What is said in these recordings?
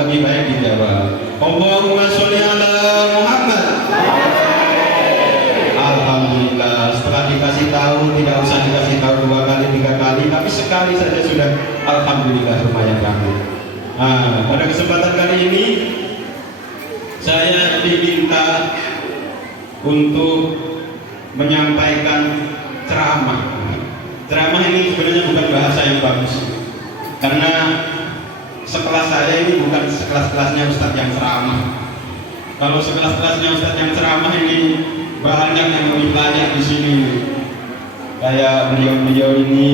lebih baik dijawab. Allahumma sholli ala Muhammad. Alhamdulillah, setelah dikasih tahu tidak usah dikasih tahu 2 kali 3 kali, tapi sekali saja sudah alhamdulillah lumayan ramai. Nah, pada kesempatan kali ini saya diminta untuk menyampaikan ceramah. Ceramah ini sebenarnya bukan bahasa yang bagus, karena sekelas saya ini bukan sekelas-kelasnya Ustadz yang ceramah. Kalau sekelas-kelasnya Ustadz yang ceramah ini banyak yang lebih layak di sini. Kayak beliau-beliau ini,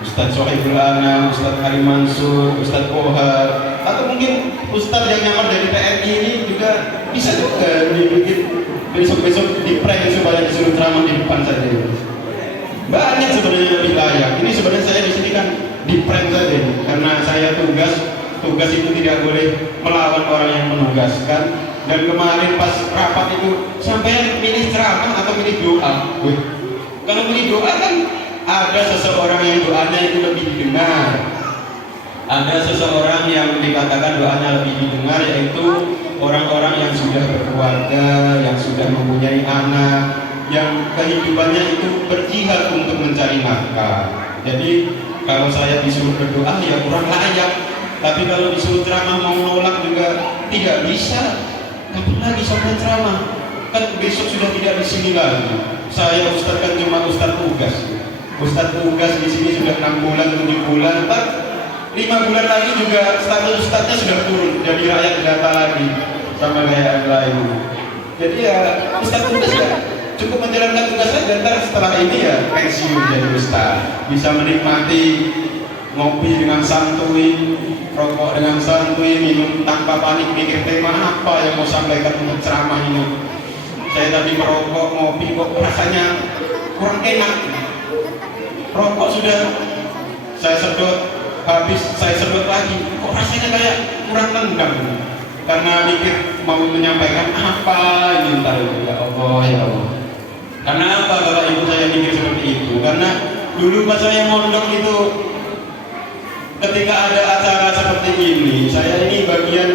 Ustadz Sohaibul Anam, Ustadz Hari Mansur, Ustadz Kohar, atau mungkin Ustadz yang nyamar dari TNI ini juga bisa juga dibikin besok-besok di prank supaya disuruh ceramah di depan saja. Banyak sebenarnya lebih layak. Ini sebenarnya saya di sini kan di prank saja, karena saya tugas itu tidak boleh melawan orang yang menugaskan. Dan kemarin pas rapat itu sampai milih ceramah atau milih doa. Kalau milih doa kan ada seseorang yang doanya itu lebih didengar, ada seseorang yang dikatakan doanya lebih didengar, yaitu orang-orang yang sudah berkeluarga, yang sudah mempunyai anak, yang kehidupannya itu berjihad untuk mencari nafkah. Jadi kalau saya disuruh berdoa ya kurang layak, tapi kalau disuruh ceramah mau nolak juga tidak bisa. Kapan lagi sampai ceramah? Kan besok sudah tidak di sini lagi. Saya Ustadz kan cuma Ustadz tugas. Ustadz tugas di sini sudah 6 bulan, 7 bulan, 5 bulan lagi juga status Ustadznya sudah turun, jadi rakyat jelata lagi sama kayak yang lain. Jadi ya Ustadz tugas ya cukup menjalankan tugas saja. Ntar setelah ini ya pensiun jadi Ustadz, bisa menikmati ngopi dengan santuy, rokok dengan santuy, minum tanpa panik mikir tema apa yang mau sampaikan untuk ceramah ini. Saya tadi merokok, ngopi kok rasanya kurang enak. Rokok sudah saya sedot, habis saya sedot lagi, kok rasanya kayak kurang nendang. Karena mikir mau menyampaikan apa ini ntar, ya Allah ya Allah. Karena apa Bapak Ibu saya mikir seperti itu? Karena dulu pas saya mondok itu, ketika ada acara seperti ini, saya ini bagian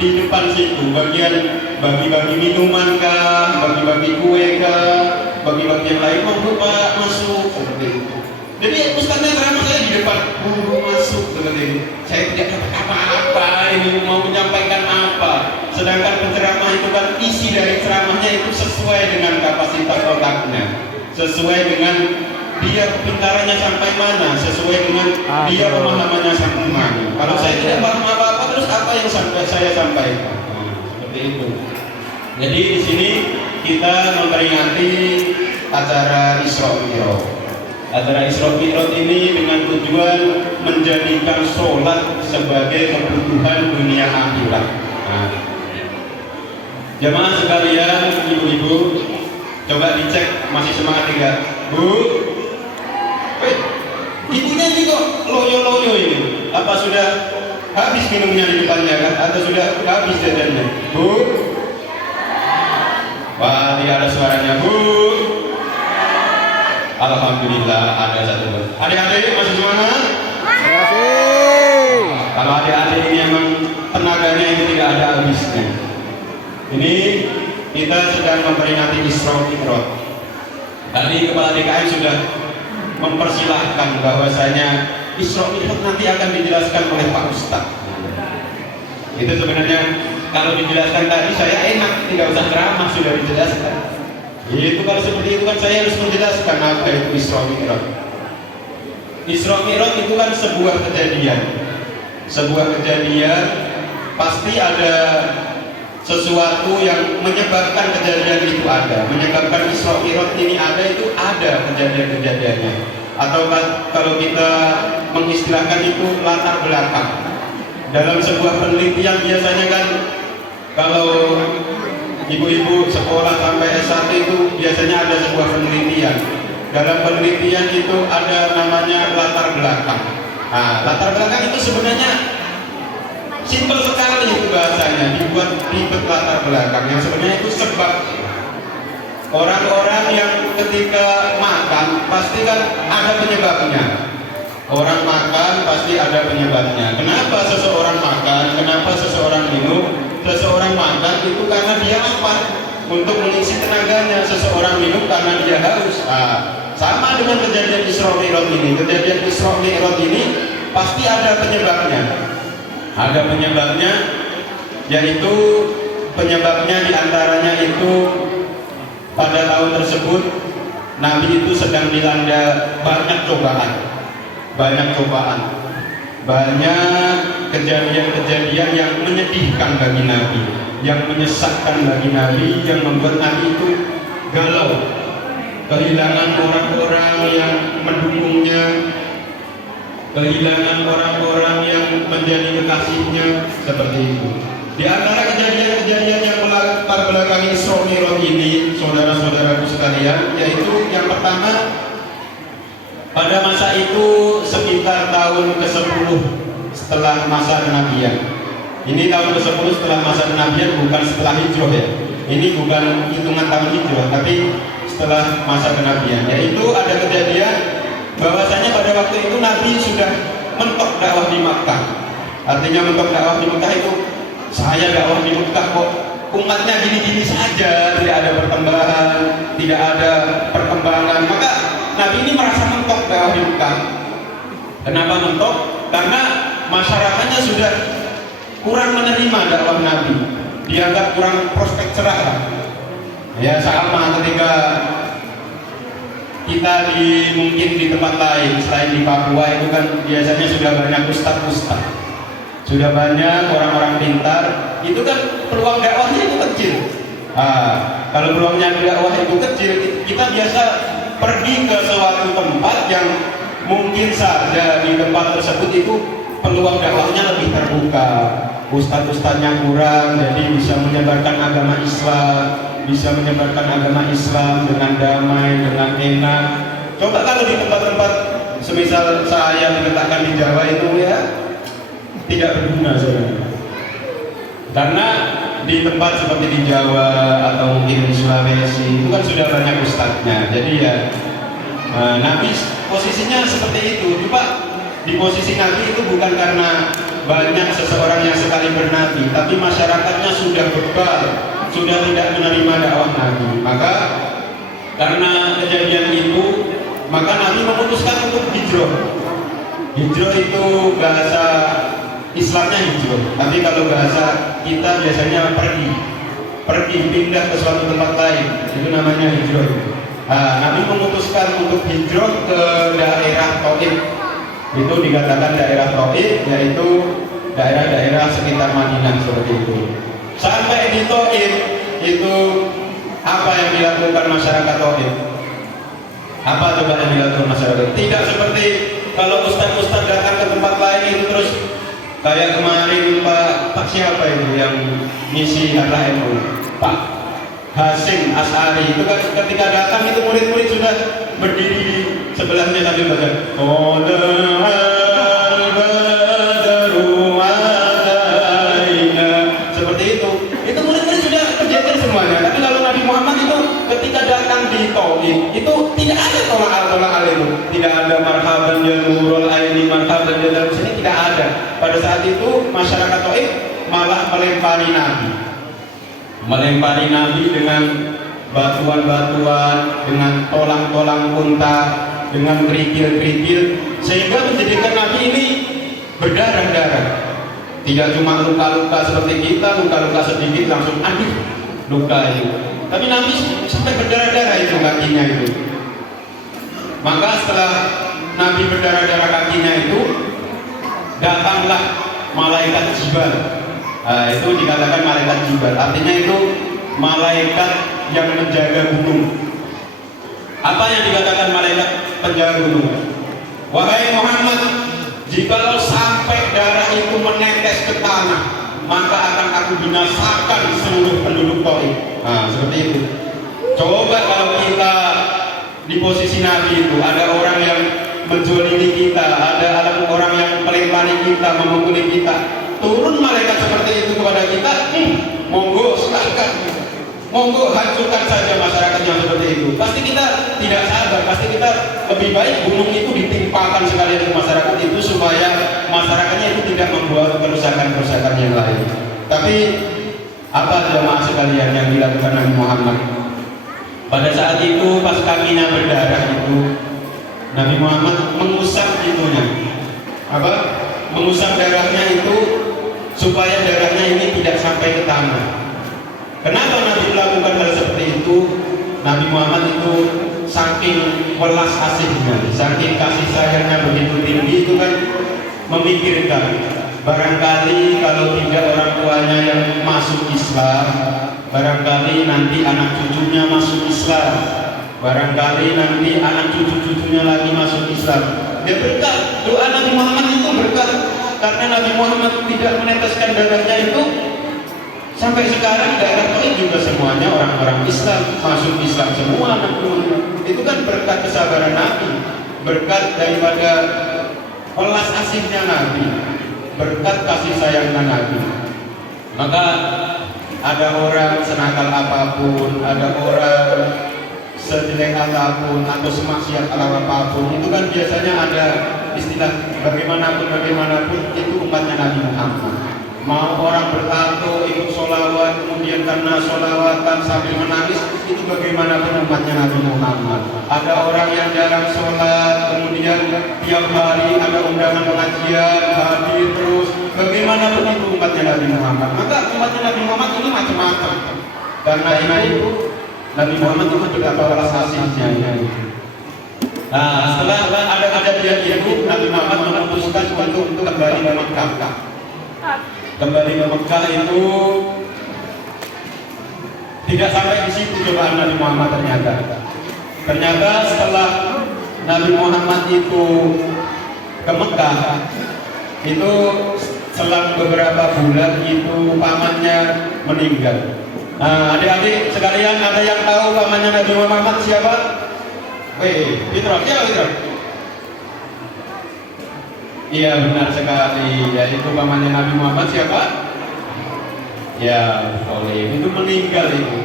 di depan situ, bagian bagi-bagi minuman kah, bagi-bagi kue kah, bagi-bagi yang lain, mau Pak masuk seperti itu. Jadi Ustaznya ceramah saya di depan, mau masuk seperti itu. Saya tidak dapat apa-apa, ini mau menyampaikan apa. Sedangkan penceramah itu kan isi dari ceramahnya itu sesuai dengan kapasitas otaknya, sesuai dengan dia kepintarannya sampai mana, sesuai dengan dia pemahamannya sampai mana. Kalau saya tidak paham apa-apa, terus apa yang saya sampaikan? Seperti itu. Jadi di sini kita memperingati acara Isra Mi'raj. Acara Isra Mi'raj ini dengan tujuan menjadikan sholat sebagai kebutuhan dunia akhirat. Jamaah sekalian, ibu-ibu, coba dicek masih semangat tidak, Bu? Ibunya ini kok loyo-loyo ini? Apa sudah habis minumnya di depannya kan? Atau sudah habis jajannya? Bu? Wah, tidak ada suaranya, Bu. Alhamdulillah ada satu. Adik-adik masih semangat? Kalau adik-adik ini emang tenaganya itu tidak ada habisnya. Ini kita sedang memperingati Isra Mi'raj. Tadi Kepala DKM sudah mempersilahkan bahwasanya Isra Mi'raj nanti akan dijelaskan oleh Pak Ustadz. Itu sebenarnya kalau dijelaskan tadi saya enak, tidak usah ceramah, sudah dijelaskan. Itu kalau seperti itu kan saya harus menjelaskan apa itu Isra Mi'raj. Isra Mi'raj itu kan sebuah kejadian. Sebuah kejadian pasti ada sesuatu yang menyebabkan kejadian itu ada, menyebabkan Isra Mi'raj ini ada, itu ada kejadian-kejadiannya. Atau kalau kita mengistilahkan itu latar belakang. Dalam sebuah penelitian biasanya kan kalau ibu-ibu sekolah sampai S1 itu biasanya ada sebuah penelitian. Dalam penelitian itu ada namanya latar belakang. Nah, latar belakang itu sebenarnya simpel sekali itu bahasanya, dibuat ribet latar belakang yang sebenarnya itu sebab. Orang-orang yang ketika makan pasti kan ada penyebabnya. Orang makan pasti ada penyebabnya. Kenapa seseorang makan? itu karena dia lapar, untuk mengisi tenaganya. Seseorang minum karena dia haus. Sama dengan kejadian Isra Mi'raj ini. Kejadian Isra Mi'raj ini pasti ada penyebabnya. Ada penyebabnya, yaitu penyebabnya diantaranya itu pada tahun tersebut Nabi itu sedang dilanda banyak cobaan, banyak kejadian-kejadian yang menyedihkan bagi Nabi, yang menyesakkan bagi Nabi, yang membuat Nabi itu galau, kehilangan orang-orang yang mendukungnya, kehilangan orang-orang yang menjadi kekasihnya, seperti itu. Di antara kejadian-kejadian yang belakangi Isra Mi'raj ini, saudara-saudaraku sekalian, yaitu yang pertama, pada masa itu sekitar tahun ke-10 setelah masa kenabian. Ini tahun ke-10 setelah masa kenabian, bukan setelah hijrah ya. Ini bukan hitungan tahun hijrah, tapi setelah masa kenabian. Yaitu ada kejadian bahwasanya pada waktu itu Nabi sudah mentok dakwah di Makkah. Artinya mentok dakwah di Makkah itu, saya dakwah di Makkah kok umatnya gini-gini saja, tidak ada pertambahan, tidak ada perkembangan. Maka Nabi ini merasa mentok dakwah di Makkah. Kenapa mentok? Karena masyarakatnya sudah kurang menerima dakwah Nabi, dianggap kurang prospek cerah lah. Ya, sama ketika kita mungkin di tempat lain selain di Papua itu kan biasanya sudah banyak ustaz-ustaz, sudah banyak orang-orang pintar, itu kan peluang dakwahnya itu kecil. Kalau peluangnya dakwah itu kecil, kita biasa pergi ke suatu tempat yang mungkin saja di tempat tersebut itu peluang dakwahnya lebih terbuka, ustaz-ustaznya kurang, jadi bisa menyebarkan agama Islam, dengan damai, dengan enak. Coba kalau di tempat-tempat semisal saya diletakkan di Jawa itu ya tidak berguna sebenarnya. Karena di tempat seperti di Jawa atau mungkin di Sulawesi itu kan sudah banyak ustadznya. Jadi ya Nabi posisinya seperti itu. Coba di posisi Nabi itu bukan karena banyak seseorang yang sekali bernabi, tapi masyarakatnya sudah bebal, sudah tidak menerima dakwah Nabi. Maka karena kejadian itu, maka Nabi memutuskan untuk hijrah. Hijrah itu bahasa Islamnya hijrah, tapi kalau bahasa kita biasanya pergi pindah ke suatu tempat lain, itu namanya hijrah. Nabi memutuskan untuk hijrah ke daerah Taif. Itu dikatakan daerah Taif, yaitu daerah-daerah sekitar Madinah seperti itu. Sampai di Taif itu apa yang dilakukan masyarakat Taif? Apa coba yang dilakukan masyarakat? Tidak seperti kalau ustaz-ustaz datang ke tempat lain itu terus kayak kemarin Pak siapa itu yang misi HKMU, Pak Hasim As'ari itu kan ketika datang itu murid-murid sudah berdiri di sebelahnya sambil baca seperti itu murid-murid sudah berjejer semuanya. Tapi kalau Nabi Muhammad itu ketika datang di Taif itu tidak ada tolak itu, tidak ada marhaban ya nurul aini, marhaban ya dalam sini, tidak ada. Pada saat itu masyarakat Taif malah melempari Nabi dengan batuan-batuan, dengan tolang-tolang unta, dengan kerikil-kerikil, sehingga menjadikan Nabi ini berdarah-darah. Tidak cuma luka-luka seperti kita, luka-luka sedikit langsung aduh luka itu, tapi Nabi sampai berdarah-darah itu kakinya itu. Maka setelah Nabi berdarah-darah kakinya itu, datanglah malaikat Jibril. Itu dikatakan malaikat Jibril, artinya itu malaikat yang menjaga gunung. Apa yang dikatakan malaikat penjaga gunung? Wahai Muhammad, jikalau sampai darah itu menetes ke tanah, maka akan aku binasakan seluruh penduduk Taif. Seperti itu. Coba kalau kita di posisi Nabi itu, ada orang yang menzalimi kita, ada orang yang melempari kita, memukuli kita, turun malaikat seperti itu kepada kita, monggo silahkan, monggo hancurkan saja masyarakat yang seperti itu. Pasti kita tidak sabar, pasti kita lebih baik gunung itu ditimpakan sekalian ke masyarakat itu supaya masyarakatnya itu tidak membuat kerusakan-kerusakan yang lain. Tapi Apa jemaah sekalian yang dilakukan Nabi Muhammad? Pada saat itu pas kakinya berdarah itu, Nabi Muhammad mengusap itunya. Apa? Mengusap darahnya itu supaya darahnya ini tidak sampai ke tanah. Kenapa Nabi melakukan hal seperti itu? Nabi Muhammad itu saking welas asihnya, saking kasih sayangnya begitu tinggi, itu kan memikirkan barangkali kalau tidak orang tuanya yang masuk Islam, barangkali nanti anak cucunya masuk Islam, barangkali nanti anak cucu-cucunya lagi masuk Islam. Dia berkah, doa Nabi Muhammad itu berkah, karena Nabi Muhammad tidak meneteskan darahnya itu. Sampai sekarang daerah lain juga semuanya orang-orang Islam, masuk Islam semua. Itu kan berkat kesabaran Nabi, berkat daripada welas asihnya Nabi, berkat kasih sayangnya Nabi. Maka ada orang senakal apapun, ada orang sejelek apapun atau semaksiat apapun, itu kan biasanya ada istilah bagaimanapun itu umatnya Nabi Muhammad. Mau orang bertato, ikut sholawat, kemudian karena sholawatan sambil menangis, itu bagaimanapun umatnya Nabi Muhammad. Ada orang yang jarang sholat, kemudian tiap hari ada undangan pengajian, hadir terus, bagaimanapun itu umatnya Nabi Muhammad. Maka umatnya Nabi Muhammad ini macam-macam. Karena itu Nabi Muhammad itu tidak bawa hasilnya. Nah, setelah ada kejadian itu, Nabi Muhammad memutuskan untuk kembali ke Mekah. Kembali ke Mekah itu tidak sampai di situ cobaan Nabi Muhammad ternyata. Ternyata setelah Nabi Muhammad itu ke Mekah, itu selang beberapa bulan itu pamannya meninggal. Nah, adik-adik sekalian, ada yang tahu pamannya Nabi Muhammad siapa? Fitra, siapa Fitra? Iya, benar sekali, yaitu pamannya Nabi Muhammad siapa? Ya, Oleh itu meninggal itu.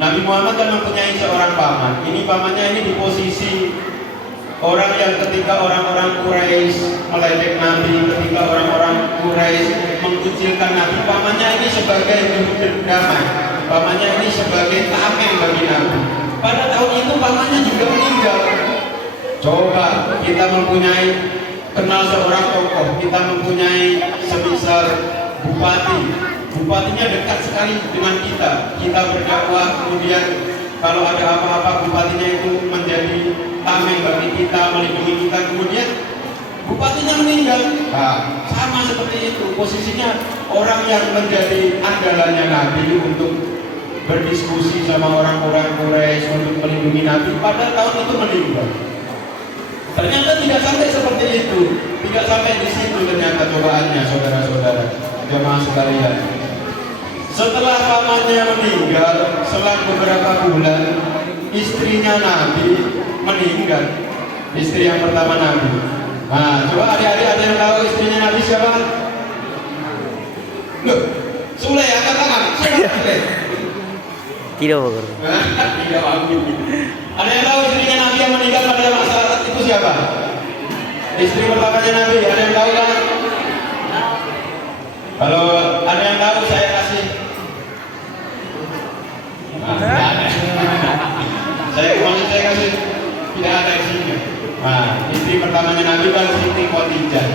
Nabi Muhammad kan mempunyai seorang paman. Ini pamannya ini di posisi orang yang ketika orang-orang Quraisy meledek Nabi, ketika orang-orang Quraisy mengkucilkan Nabi, pamannya ini sebagai juru damai, pamannya ini sebagai tameng bagi Nabi. Pada tahun itu pamannya juga meninggal. Coba kita mempunyai kenal seorang tokoh, kita mempunyai semisal bupatinya dekat sekali dengan kita berdakwah, kemudian kalau ada apa-apa bupatinya itu menjadi tameng bagi kita, melindungi kita, kemudian bupatinya meninggal. Nah, sama seperti itu posisinya orang yang menjadi andalannya Nabi untuk berdiskusi sama orang-orang Quraisy untuk melindungi Nabi, pada tahun itu meninggal. Ternyata tidak sampai seperti itu, tidak sampai di situ ternyata cobaannya, saudara-saudara, jemaah sekalian. Setelah pamannya meninggal, selang beberapa bulan, istrinya Nabi meninggal, istri yang pertama Nabi. Nah, coba adik-adik ada yang tahu istrinya Nabi siapa? Loh, Sule, angkat tangan. Sule. Tidak, Bagus. Tidak, Bagus. Ada yang tahu istrinya Nabi yang meninggal pada masa itu siapa? Istri pertamanya Nabi, ada yang tahu kan? Kalau ada yang tahu saya kasih. Nah, tidak ada. Saya kasih, tidak ada isinya. Nah, istri pertamanya Nabi kan Siti Khadijah.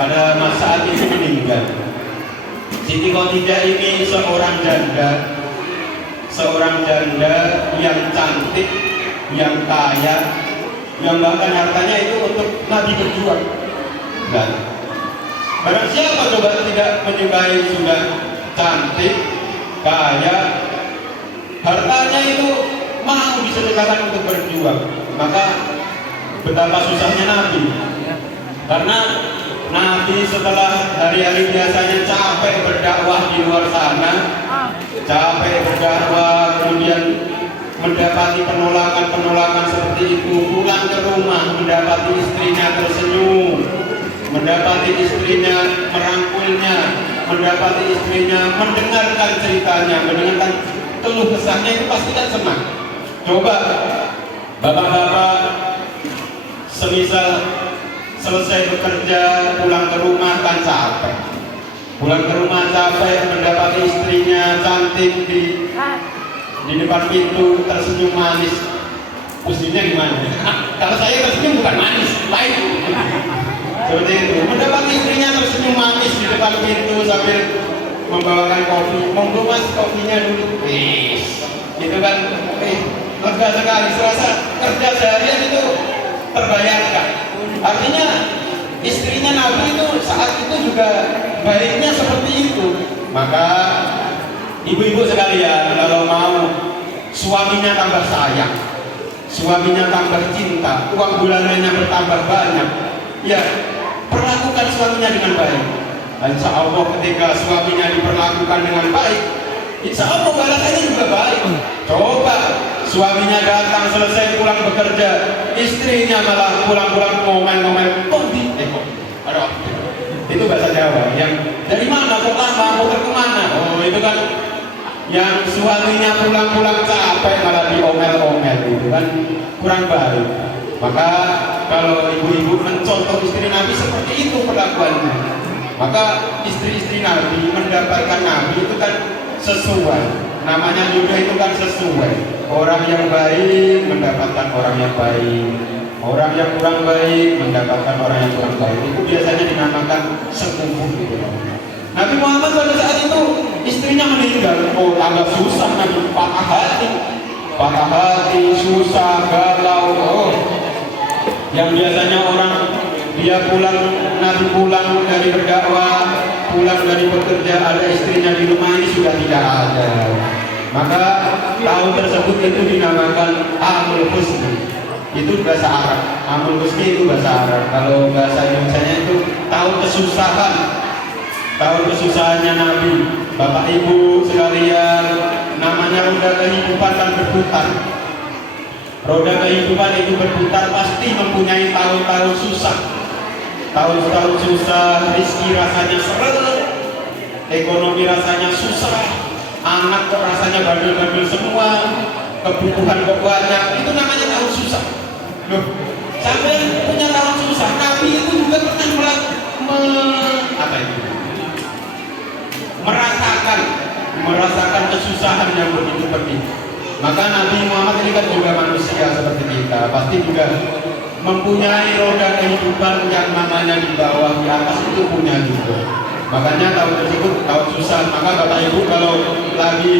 Pada masa saat itu meninggal. Siti Khadijah ini seorang janda yang cantik, yang kaya, yang bahkan hartanya itu untuk Nabi berjuang. Dan barang siapa coba tidak menyukai sudah cantik, kaya, hartanya itu mau disedekahkan untuk berjuang, maka betapa susahnya Nabi. Karena Nabi setelah hari-hari biasanya capek berdakwah di luar sana, capek berdakwah, kemudian mendapati penolakan seperti itu, pulang ke rumah mendapati istrinya tersenyum, mendapati istrinya merangkulnya, mendapati istrinya mendengarkan ceritanya, mendengarkan keluh kesahnya, itu pasti kan senang. Coba bapak-bapak semisal selesai bekerja pulang ke rumah kan capek, pulang ke rumah capek, mendapati istrinya cantik di depan pintu tersenyum manis, mestinya gimana? Kalau saya tersenyum bukan manis, lain. Seperti itu. Mendapati istrinya tersenyum manis di depan pintu sambil membawakan kopi. Monggo mas, kopinya dulu. Wis, itu kan, lega sekali. Serasa kerja seharian itu terbayarkan. Artinya istrinya Nabi itu saat itu juga baiknya seperti itu. Maka ibu-ibu sekalian, kalau mau suaminya tambah sayang, suaminya tambah cinta, uang bulanannya bertambah banyak, ya perlakukan suaminya dengan baik. Insya Allah ketika suaminya diperlakukan dengan baik, insya Allah balasannya juga baik. Coba suaminya datang selesai pulang bekerja, istrinya malah pulang-pulang ngomel-ngomel, aduh, itu bahasa Jawa. Yang dari mana kok lama, mau kemana? Oh itu kan yang suaminya pulang-pulang capek malah diomel-omel, itu kan kurang baik. Maka kalau ibu-ibu mencontoh istri Nabi seperti itu perlakuannya, maka istri-istri Nabi mendapatkan Nabi itu kan sesuai. Namanya juga itu kan sesuai. Orang yang baik mendapatkan orang yang baik, orang yang kurang baik mendapatkan orang yang kurang baik. Itu biasanya dinamakan sepupu gitu. Nabi Muhammad pada saat itu istrinya meninggal, oh tambah susah, Nabi patah hati, susah, galau. Oh, yang biasanya orang dia pulang, Nabi pulang dari berdakwah, pulang dari bekerja, ada istrinya di rumah, ini sudah tidak ada. Maka tahun tersebut itu dinamakan Amul Husni. Itu bahasa Arab. Amul Husni itu bahasa Arab. Kalau bahasa Indonesia itu tahun kesusahan. Tahun kesusahannya Nabi. Bapak Ibu sekalian, namanya roda kehidupan kan berputar. Roda kehidupan itu berputar pasti mempunyai tahun-tahun susah. Tahun-tahun susah, rezeki rasanya seret, ekonomi rasanya susah, anak kok rasanya bandel-bandel semua, kebutuhan kok banyak, itu namanya tahun susah. Loh, sampai punya tahun susah, Nabi itu juga pernah merasakan kesusahan yang begitu pedih. Maka Nabi Muhammad ini kan juga manusia seperti kita, pasti juga mempunyai roda kehidupan yang namanya di bawah, di atas itu punya juga. Makanya tahun tersebut tahun susah. Maka Bapak Ibu kalau lagi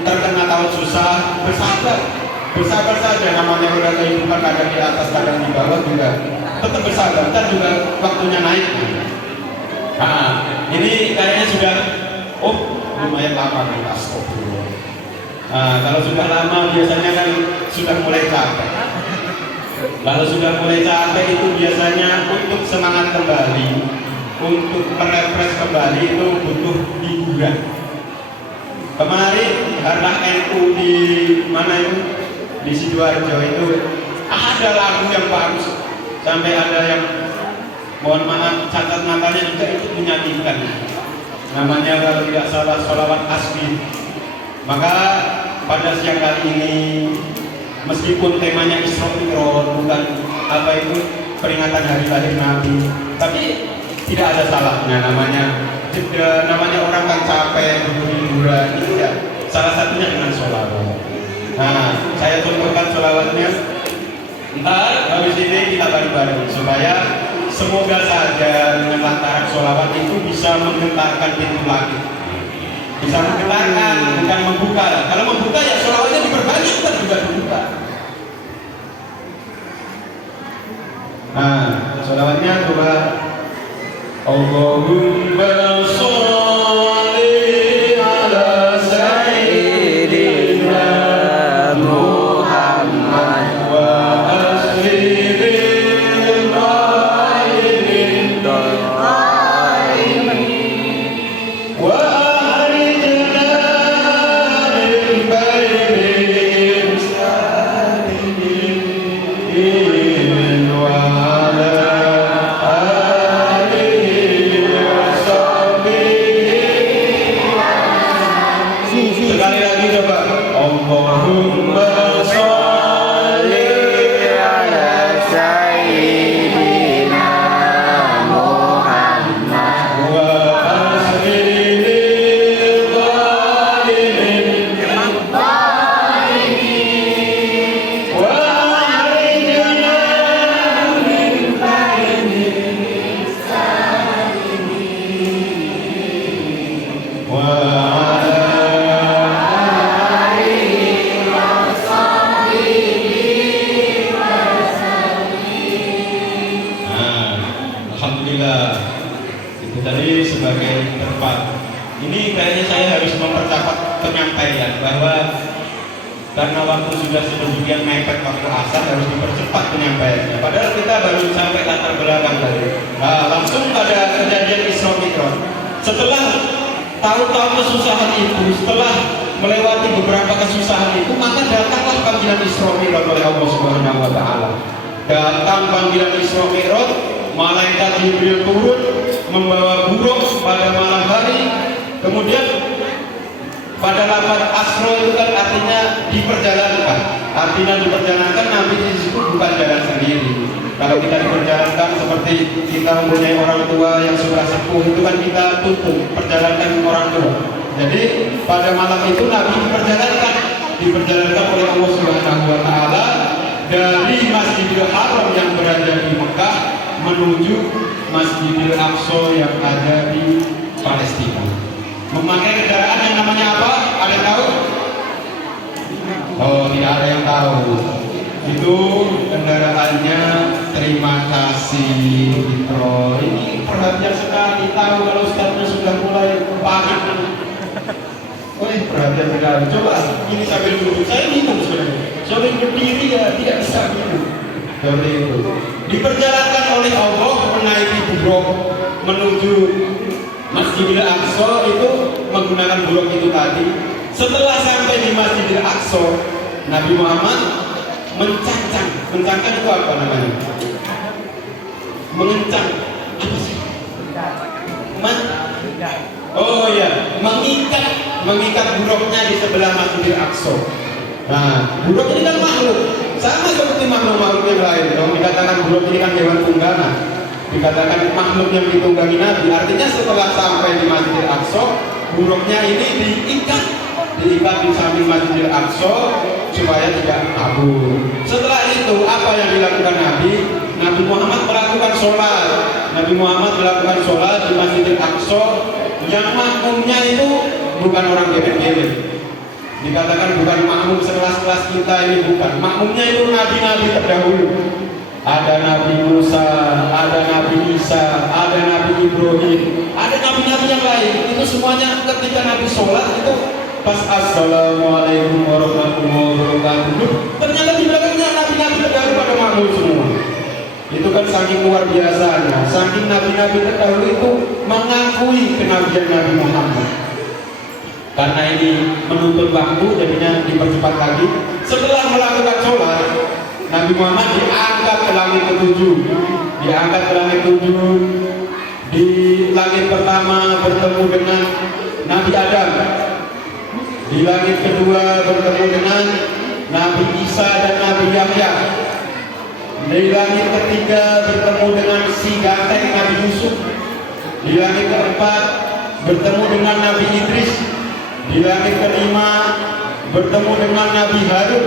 terkena tahun susah, bersabar saja. Namanya roda kehidupan kadang di atas, kadang di bawah juga. Tetap bersabar, ntar juga waktunya naik. Nah, ini kayaknya sudah, lumayan lama nih Mas. Nah, kalau sudah lama biasanya kan sudah mulai capek. Kalau sudah mulai capek itu biasanya untuk semangat kembali, untuk merefresh kembali itu butuh hiburan. Kemarin karena NU di mana itu di Sidoarjo itu ada lagu yang bagus, sampai ada yang mohon maaf catat matanya juga itu menyanyikan. Namanya kalau tidak salah sholawat asbi. Maka pada siang kali ini, meskipun temanya Isra Mi'raj, bukan apa itu peringatan hari lahir Nabi, tapi tidak ada salahnya. Namanya orang kan capek, butuh hiburan, itu ya salah satunya dengan sholawat. Nah, saya contohkan sholawatnya. Ntar habis ini kita bareng-bareng supaya semoga saja dengan lantaran sholawat itu bisa menggetarkan pintu langit. Bisa menggetarkan, bukan membuka. Kalau membuka ya sholawatnya diperbanyak, kan juga dibuka. Nah, sholawatnya coba. Allahumma sholli ala sayyidina Muhammad wa aslibil ma'inin wa Wa ala alihi wa sahbihi wa ala alihi wa sahbihi wasallim. Alhamdulillah, itu tadi sebagai tempat. Ini kayaknya saya harus mempercepat penyampaian bahwa karena waktu sudah sedemikian mepet waktu asar, harus dipercepat penyampaiannya. Padahal kita baru sampai latar belakang tadi. Nah, langsung pada kejadian Isra Mi'raj. Setelah tahu-tahu kesusahan itu, setelah melewati beberapa kesusahan itu, maka datanglah panggilan Isra Mi'raj oleh Allah Subhanahu wa taala. Datang panggilan Isra Mi'raj, malaikat Jibril turun membawa buruk pada malam hari. Kemudian pada lafaz asro itu kan artinya diperjalankan. Artinya diperjalankan, Nabi itu bukan jalan sendiri. Kalau kita diperjalankan seperti kita mempunyai orang tua yang sudah sepuh, itu kan kita tuntun perjalankan orang tua. Jadi pada malam itu Nabi diperjalankan oleh Allah Subhanahu wa taala dari Masjidil Haram yang berada di Mekah menuju Masjidil Aqsa yang ada di Palestina. Memakai kendaraan yang namanya apa? Ada yang tahu? Oh, tidak ada yang tahu. Itu kendaraannya Terima Kasih Metro. Ini perhatian sekali, tahu kalau Ustaznya sudah mulai panik. Perhatian sekali. Coba ini sambil duduk, saya minum sebenarnya. Sambil berdiri ya tidak bisa minum. Seperti itu. Diperjalankan oleh Allah menaiki buruk menuju Masjidil Aqsa itu menggunakan buruk itu tadi. Setelah sampai di Masjidil Aqsa, Nabi Muhammad mencangcang. Mencangcang itu apa namanya? Mengencang. Apa sih? Oh ya, mengikat buruknya di sebelah Masjidil Aqsa. Nah, buruk ini kan makhluk, sama seperti makhluk-makhluk yang lain. Kalau dikatakan buruk ini kan hewan tunggangan, dikatakan makhluk yang ditunggangi Nabi. Artinya setelah sampai di Masjidil Aqsa, buruknya ini diikat di samping Masjidil Aqsa supaya tidak kabur. Setelah itu apa yang dilakukan Nabi? Nabi Muhammad melakukan sholat. Nabi Muhammad melakukan sholat di Masjidil Aqsa. Yang makmumnya itu bukan orang gebet-gebet. Dikatakan bukan makmum sekelas-kelas kita ini, bukan. Makmumnya itu nabi-nabi terdahulu. Ada Nabi Musa, ada Nabi Isa, ada Nabi Ibrahim, ada nabi-nabi yang lain. Itu semuanya ketika Nabi sholat itu pas assalamualaikum warahmatullahi wabarakatuh. Ternyata di belakangnya nabi-nabi terdahulu pada makmum semua. Itu kan saking luar biasanya, saking nabi-nabi terdahulu itu mengakui kenabian Nabi Muhammad. Karena ini menuntut waktu, jadinya dipercepat lagi. Setelah melakukan sholat, Nabi Muhammad diangkat ke langit ketujuh. Diangkat ke langit ketujuh. Di langit pertama bertemu dengan Nabi Adam. Di langit kedua bertemu dengan Nabi Isa dan Nabi Yahya. Di langit ketiga bertemu dengan si ganteng Nabi Yusuf. Di langit keempat bertemu dengan Nabi Idris. Di langit kelima bertemu dengan Nabi Harun.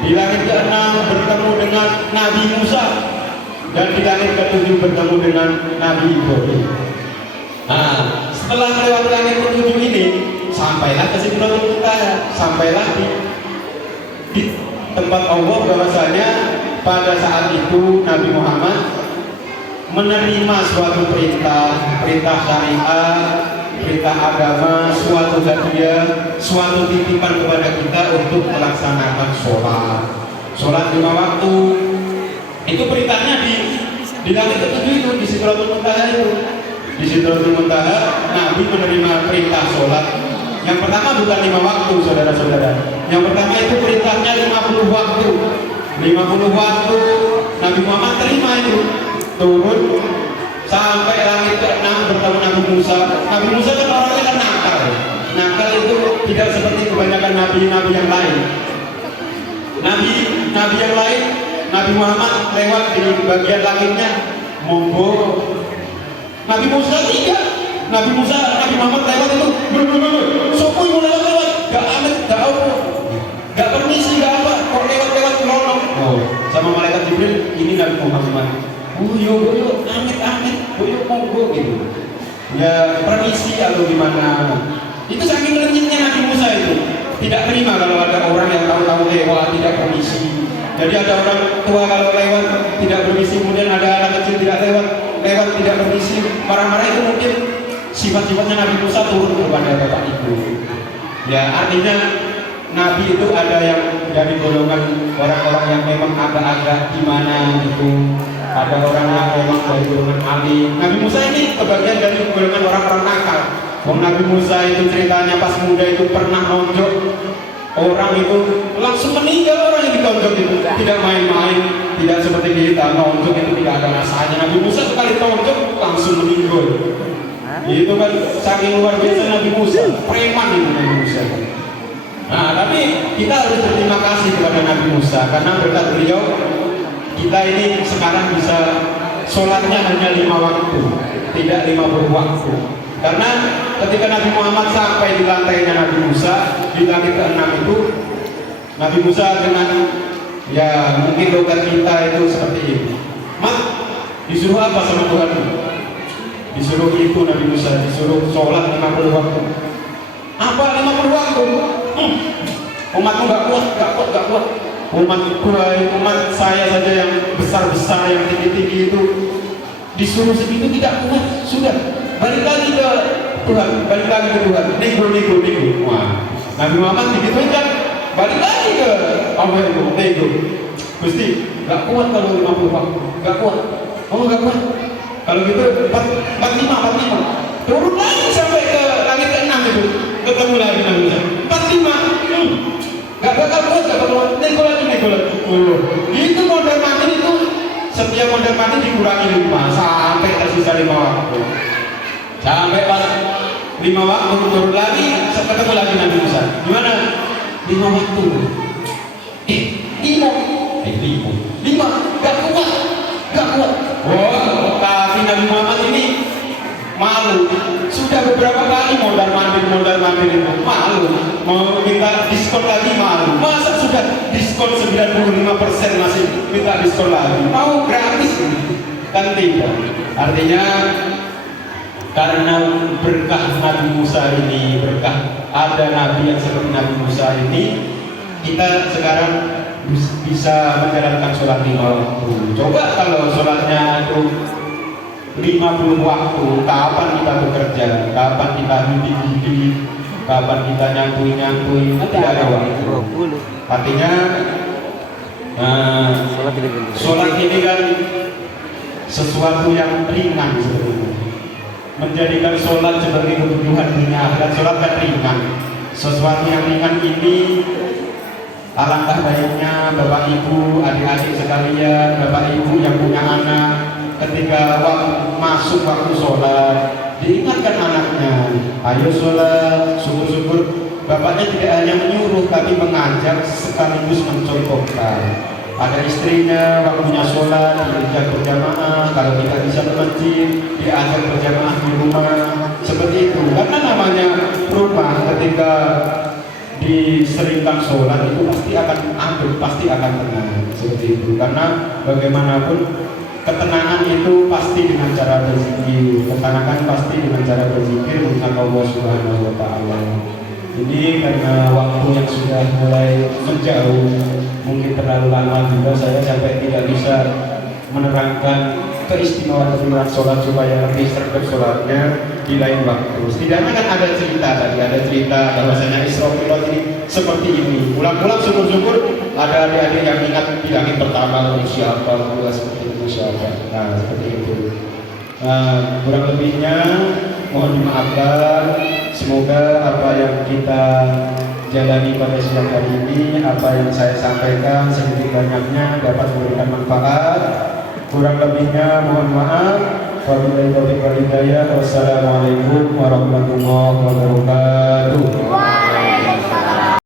Di langit keenam bertemu dengan Nabi Musa. Dan di langit ketujuh bertemu dengan Nabi Ibrahim. Nah, setelah melewati langit ketujuh ini, sampailah ke Sidratul Muntaha. Sampailah di tempat Allah, bahwasanya pada saat itu Nabi Muhammad menerima suatu perintah syariat, perintah agama, suatu hadiah, suatu titipan kepada kita untuk melaksanakan sholat 5 waktu. Itu perintahnya di langit ketujuh itu, di Sidratul Muntaha itu. Di Sidratul Muntaha Nabi menerima perintah sholat. Yang pertama bukan 5 waktu, saudara-saudara. Yang pertama itu perintahnya 50 waktu. 50 waktu Nabi Muhammad terima itu, turun sampai langit ke-6 bertemu Nabi Musa. Nabi Musa kan orangnya kan nakal. Nakal itu tidak seperti kebanyakan nabi-nabi yang lain. Nabi yang lain, Nabi Muhammad lewat di bagian langitnya, monggo. Nabi Musa tidak. Nabi Muhammad lewat itu, sopui mau lewat, gak amit, gak apa, gak permisi, gak apa, kok lewat menolong. Oh, sama malaikat Jibril, ini Nabi Muhammad. Yo, amit, yo, monggo gitu. ya permisi atau gimana. Itu saking lenyitnya Nabi Musa itu tidak terima kalau ada orang yang tahu-tahu lewat tidak permisi. Jadi ada orang tua kalau lewat tidak permisi, kemudian ada anak kecil tidak lewat tidak permisi, marah-marah. Itu mungkin sifat-sifatnya Nabi Musa turun kepada bapak ibu. Ya artinya Nabi itu ada yang dari golongan orang-orang yang memang agak-agak gimana gitu, ada orang yang memang dari golongan alim. Nabi Musa ini kebagian dari golongan orang-orang nakal. Nabi Musa itu ceritanya pas muda itu pernah nonjok orang itu langsung meninggal, orang yang ditonjok itu tidak main-main, tidak seperti kita nonjok itu tidak ada rasanya. Nabi Musa sekali tonjok langsung meninggal. Itu kan saking luar biasa Nabi Musa, preman itu Nabi Musa. Nah, tapi kita harus berterima kasih kepada Nabi Musa karena berkat beliau kita ini sekarang bisa sholatnya hanya 5 waktu, tidak 50 waktu. Karena ketika Nabi Muhammad sampai di lantainya Nabi Musa, di langit ke-6 itu, Nabi Musa dengan ya mungkin logat kita itu seperti ini. Mat, disuruh apa sama Tuhan? Disuruh itu Nabi Musa, disuruh sholat 50 waktu. Apa 50 waktu? Umatmu gak kuat. Umat saya saja yang besar-besar, yang tinggi-tinggi itu disuruh segitu tidak kuat. Sudah, balik lagi ke Tuhan, nego. Wah, Nabi Muhammad begitu kan, balik lagi ke Allah itu, nego. Gusti, gak kuat kalau 50 waktu, gak kuat. Oh gak kuat. Kalau gitu 45. Turun lagi sampai ke langit ke-6 itu, ketemu lagi Nabi Musa. 45. Gak bakal kuat, nego lagi. Itu mondar-mandir itu, setiap mondar-mandir dikurangi 5 sampai tersisa 5 waktu. Sampai pas 5 waktu turun lagi, ketemu lagi Nabi Musa. Gimana? 5 waktu. 5. Gak kuat. Oh, tapi Nabi Muhammad ini malu. Sudah beberapa kali mondar-mandir itu malu. Mau minta diskon lagi malu. Masa sudah diskon 95% masih minta diskon lagi? Mau gratis? Kan tidak. Artinya karena berkah Nabi Musa ini, berkah ada Nabi yang seperti Nabi Musa ini, kita sekarang bisa menjalankan sholat 5 waktu. Coba kalau sholatnya itu 50 waktu, kapan kita bekerja, kapan kita hidup, kapan kita nyantui, tidak ada waktu. Artinya sholat ini kan sesuatu yang ringan sebenarnya. Menjadikan sholat sebagai kebutuhan dunia akhirat, sholat kan ringan. Sesuatu yang ringan ini alangkah baiknya Bapak Ibu, adik-adik sekalian, Bapak Ibu yang punya anak, ketika masuk waktu sholat, diingatkan anaknya, ayo sholat. Syukur-syukur bapaknya tidak hanya menyuruh, tapi mengajak sekaligus mencontohkan. Ada istrinya, waktunya sholat, diajak berjamaah. Kalau kita bisa ke masjid, diajak berjamaah di rumah. Seperti itu, karena namanya rumah ketika diseringkan sholat itu pasti akan adem, pasti akan tenang. Seperti itu, karena bagaimanapun ketenangan itu pasti dengan cara berzikir, ketenangan pasti dengan cara berzikir mengingat Allah Subhanahu wa Ta'ala. Ini karena waktu yang sudah mulai menjauh, mungkin terlalu lama juga saya sampai tidak bisa menerangkan keistimewaan sholat supaya lebih sergap sholatnya di lain waktu. Setidaknya kan ada cerita bahwasanya Isra Mi'raj ini seperti ini. Ulang-ulang syukur-syukur ada adik-adik yang ingat bilangin pertama siapa, seperti itu siapa. Nah seperti itu. Kurang lebihnya mohon dimaafkan. Semoga apa yang kita jalani pada siang hari ini, apa yang saya sampaikan sedikit banyaknya dapat memberikan manfaat. Kurang lebihnya mohon maaf. Wabillahi taufiq wal hidayah. Wassalamualaikum warahmatullahi wabarakatuh.